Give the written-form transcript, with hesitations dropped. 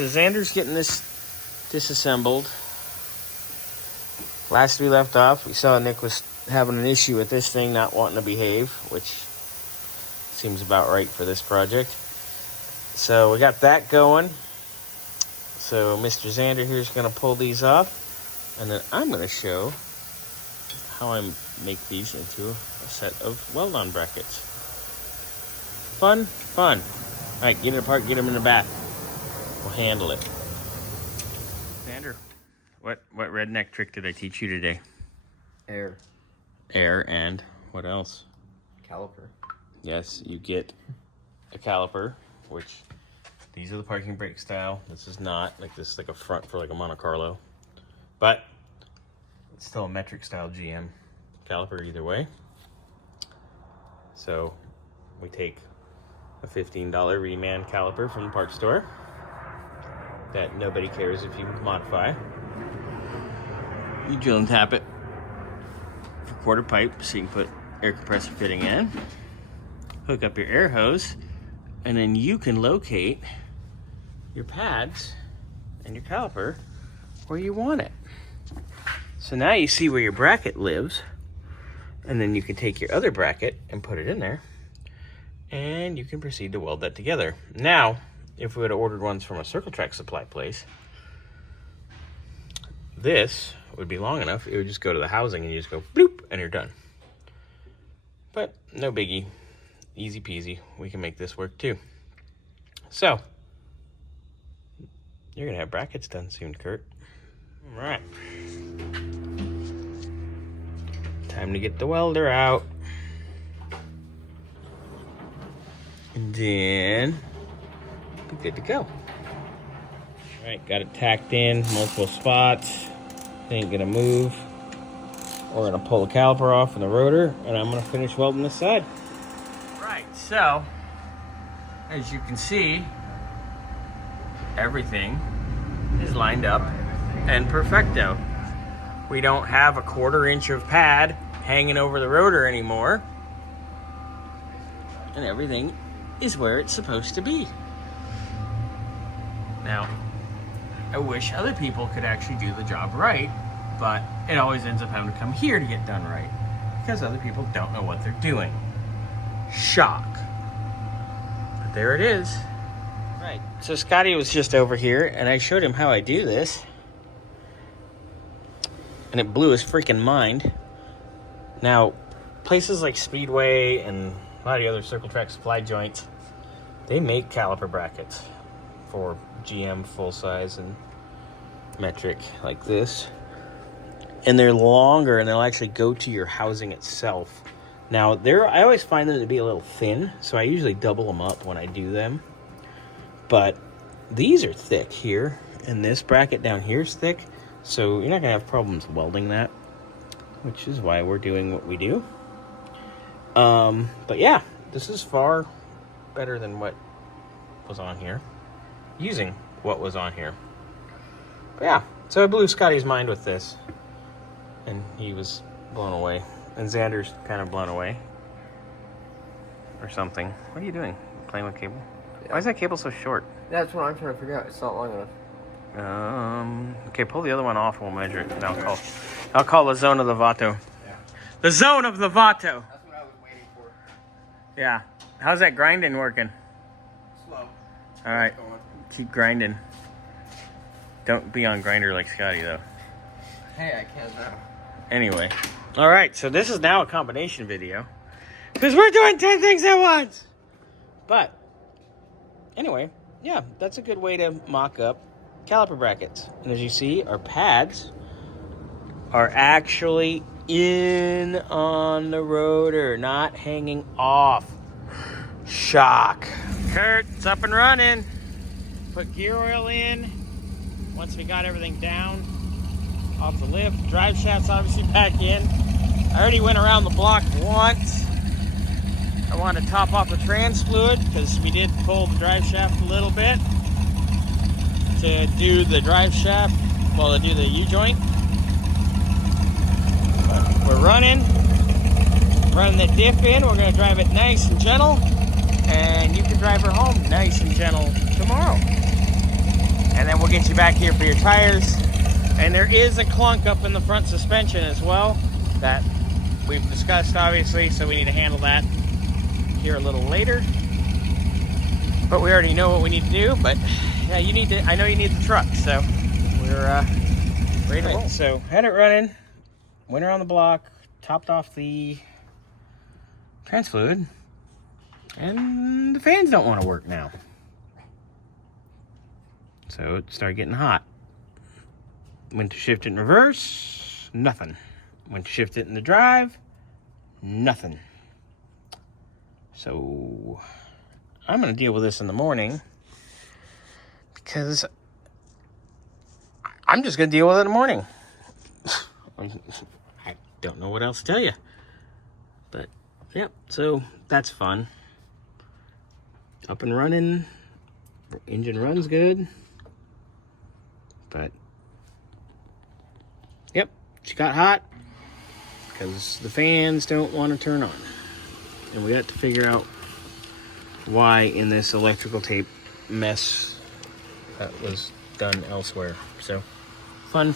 so Xander's getting this disassembled. Last we left off, we saw Nick was having an issue with this thing not wanting to behave, which seems about right for this project. So we got that going. So Mr. Xander here is going to pull these off, and then I'm going to show how I make these into a set of weld-on brackets. Fun, fun. All right, get it apart, get them in the back. We'll handle it. Xander, what redneck trick did I teach you today? Air. Air and what else? Caliper. Yes, you get a caliper, which these are the parking brake style. This is not, like this is like a front for like a Monte Carlo. But it's still a metric style GM caliper either way. So we take a $15 reman caliper from the parts store that nobody cares if you modify. You drill and tap it for quarter pipe so you can put air compressor fitting in. Hook up your air hose, and then you can locate your pads and your caliper where you want it. So now you see where your bracket lives, and then you can take your other bracket and put it in there, and you can proceed to weld that together. Now, if we would have ordered ones from a Circle Track supply place, this would be long enough. It would just go to the housing and you just go bloop and you're done. But no biggie. Easy peasy. We can make this work too. So, you're going to have brackets done soon, Curt. All right. Time to get the welder out. And then we're good to go. All right, got it tacked in, multiple spots. Ain't gonna move. We're gonna pull the caliper off in the rotor, and I'm gonna finish welding this side. Right, so as you can see, everything is lined up and perfecto. We don't have a 1/4 inch of pad hanging over the rotor anymore, and everything is where it's supposed to be. Now, I wish other people could actually do the job right, but it always ends up having to come here to get done right because other people don't know what they're doing. Shock. But there it is. Right, so Scotty was just over here and I showed him how I do this, and it blew his freaking mind. Now, places like Speedway and a lot of the other Circle Track supply joints, they make caliper brackets for GM full size and metric like this, and they're longer and they'll actually go to your housing itself. Now I always find them to be a little thin, so I usually double them up when I do them, but these are thick here, and this bracket down here is thick, so you're not gonna have problems welding that, which is why we're doing what we do. But yeah, this is far better than what was on here, using what was on here. But yeah, so I blew Scotty's mind with this, and he was blown away, and Xander's kind of blown away or something. What are you doing? Playing with cable? Yeah. Why is that cable so short? That's what I'm trying to figure out. It's not long enough. Okay, pull the other one off and we'll measure it. And I'll call the zone of the Vato. Yeah. The zone of the Vato. That's what I was waiting for. Yeah. How's that grinding working? Slow. All right. Keep grinding. Don't be on grinder like Scotty, though. Hey, I can't now. Anyway. All right, so this is now a combination video, because we're doing 10 things at once. But anyway, yeah, that's a good way to mock up caliper brackets. And as you see, our pads are actually in on the rotor, not hanging off. Shock. Curt, it's up and running. Put gear oil in. Once we got everything down off the lift, drive shaft's obviously back in. I already went around the block once. I wanted to top off the trans fluid because we did pull the drive shaft a little bit to do the drive shaft, well, to do the U-joint. We're running the diff in. We're going to drive it nice and gentle, and you can drive her home nice and gentle tomorrow. get you back here for your tires. And there is a clunk up in the front suspension as well that we've discussed, obviously, so we need to handle that here a little later. But we already know what we need to do. But yeah, I know you need the truck, so we're ready to roll. So had it running, went around the block, topped off the trans fluid, and the fans don't want to work now. So it started getting hot. Went to shift it in reverse, nothing. Went to shift it in the drive, nothing. So I'm gonna deal with this in the morning because I'm just gonna deal with it in the morning. I don't know what else to tell you. But yep, so that's fun. Up and running, engine runs good. But yep, she got hot because the fans don't want to turn on. And we got to figure out why in this electrical tape mess that was done elsewhere. So, fun.